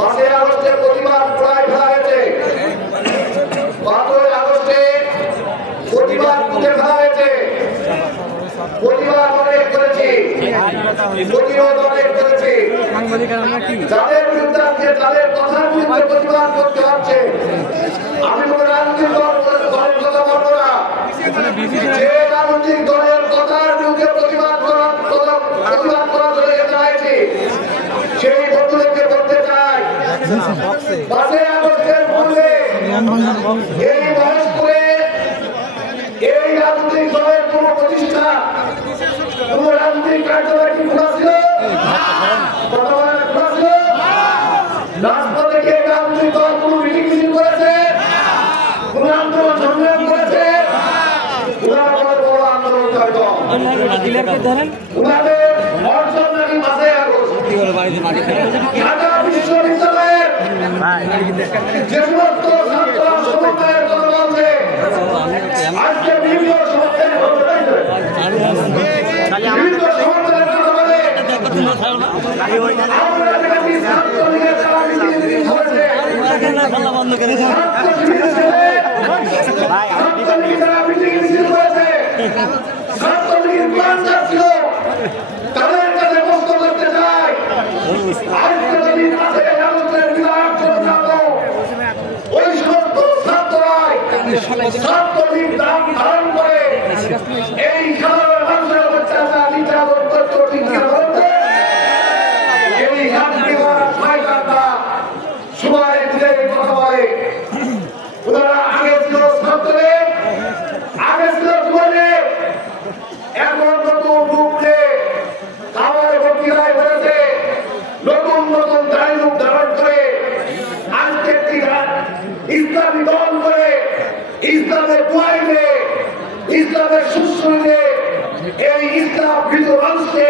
5 আগস্টের প্রতিবাদ প্রায় হয়েছে, 15 আগস্টে প্রতিবাদ মুখে ফেলা হয়েছে, প্রতিবাদ অনেক করেছি, প্রতিরোধ অনেক করেছি। যাদের বিরুদ্ধে আজকে তাদের কথার বিরুদ্ধে প্রতিবাদ করতে হচ্ছে, আমি কোনো রাজনৈতিক দলের কথা বলবো না, যে রাজনৈতিক দলের কথার বিরুদ্ধে প্রতিবাদ করার জন্য যেতে চাইছি সেই বন্ধুদেরকে বলতে চাই, 5 আগস্টের পূর্বে এই মহেশপুরে এই রাজনৈতিক দলের কোন প্রতিষ্ঠা, কোন রাজনৈতিক কার্যালয় কি খোলা ছিল? খোলা ছিল? রাজপথে কে রাজনৈতিক দল কোন মিটিং করেছে? কোন আন্দোলন সংগ্রাম করেছে? বড় আন্দোলনকারী দল উনাদের অর্জন নাকি 5 আগস্ট ঢাকা বিশ্ববিদ্যালয়ের যে সমস্ত ছাত্র সমন্বয়ের কথা বলছে আজকে বিভিন্ন সমন্বয়ের কথা বলে আমরা দেখেছি ছাত্রলীগের যারা মিটিং করেছে, ছাত্রলীগের প্ল্যান ছিল, তাদের কাছে প্রশ্ন করতে চাই, আজকে যদি ওই সমস্ত ছাত্ররাই ছাত্রলীগ নাম ধারণ করে এই সাধারণ মানুষের অত্যাচার নির্যাতন করতে এই সময় দিলে কথা বলে। ওনারা আগে ছিল ছাত্রলীগ, আগে ছিল যুবলীগ, এখন নতুন রূপ নিয়ে আমার বক্তৃতায় বলেছে নতুন নতুন দায়ী রূপ ধারণ করে আজকে ইসলামী দল করে ইসলামের দোয়াই নিয়ে ইসলামের সুশ্রী নিয়ে এই ইসলাম ভীত মানুষকে